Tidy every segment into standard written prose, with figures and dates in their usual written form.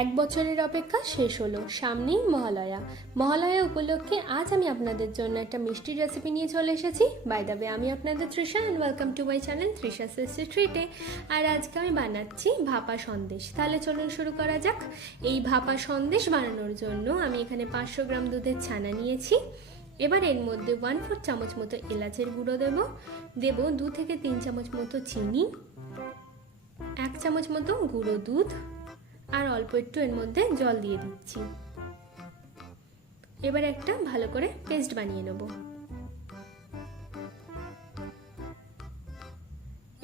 এক বছরের অপেক্ষা শেষ হলো, সামনেই মহালয়া। মহালয়া উপলক্ষে আজ আমি আপনাদের জন্য একটা মিষ্টির রেসিপি নিয়ে চলে এসেছি। বাই দ্য ওয়ে, আমি আপনাদের Trisha and welcome to my channel Trisha sister ট্রিটে। আর আজকে আমি বানাচ্ছি ভাপা সন্দেশ। তাহলে চলুন শুরু করা যাক। এই ভাপা সন্দেশ বানানোর জন্য আমি এখানে 500 গ্রাম দুধের ছানা নিয়েছি। এবার এর মধ্যে 1/4 চামচ মতো এলাচের গুঁড়ো দেব 2 থেকে 3 চামচ মতো চিনি, 1 চামচ মতো গুঁড়ো দুধ, আর অল্প একটু এর মধ্যে জল দিয়ে দিচ্ছি। এবার একটা ভালো করে পেস্ট বানিয়ে নেব।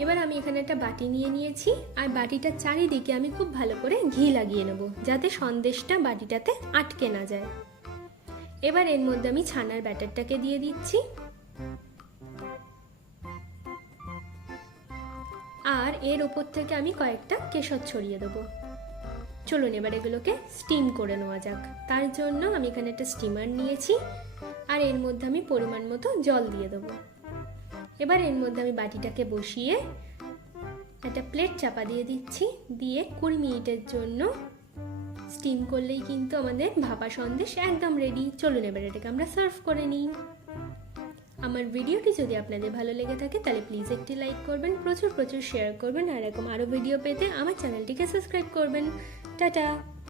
এবার আমি এখানে একটা বাটি নিয়ে নিয়েছি, আর বাটিটার চারিদিকে আমি খুব ভালো করে ঘি লাগিয়ে নেব, যাতে সন্দেশটা বাটিটাতে আটকে না যায়। এবার এর মধ্যে আমি ছানার ব্যাটারটাকে দিয়ে দিচ্ছি, আর এর ওপর থেকে আমি কয়েকটা কেশর ছড়িয়ে দেবো। চলুন এবার এগুলোকে স্টিম করে নেওয়া যাক। তার জন্য আমি এখানে একটা স্টিমার নিয়েছি, আর এর মধ্যে আমি পরিমাণ মতো জল দিয়ে দেবো। এবার এর মধ্যে আমি বাটিটাকে বসিয়ে একটা প্লেট চাপা দিয়ে দিচ্ছি, দিয়ে 20 মিনিটের জন্য স্টিম করলেই কিন্তু আমাদের ভাপা সন্দেশ একদম রেডি। চলুন এবার এটাকে আমরা সার্ভ করে নিই। আমার ভিডিওটি যদি আপনাদের ভালো লেগে থাকে তাহলে প্লিজ একটি লাইক করবেন, প্রচুর শেয়ার করবেন, আর এরকম আরও ভিডিও পেতে আমার চ্যানেলটিকে সাবস্ক্রাইব করবেন। টাটা।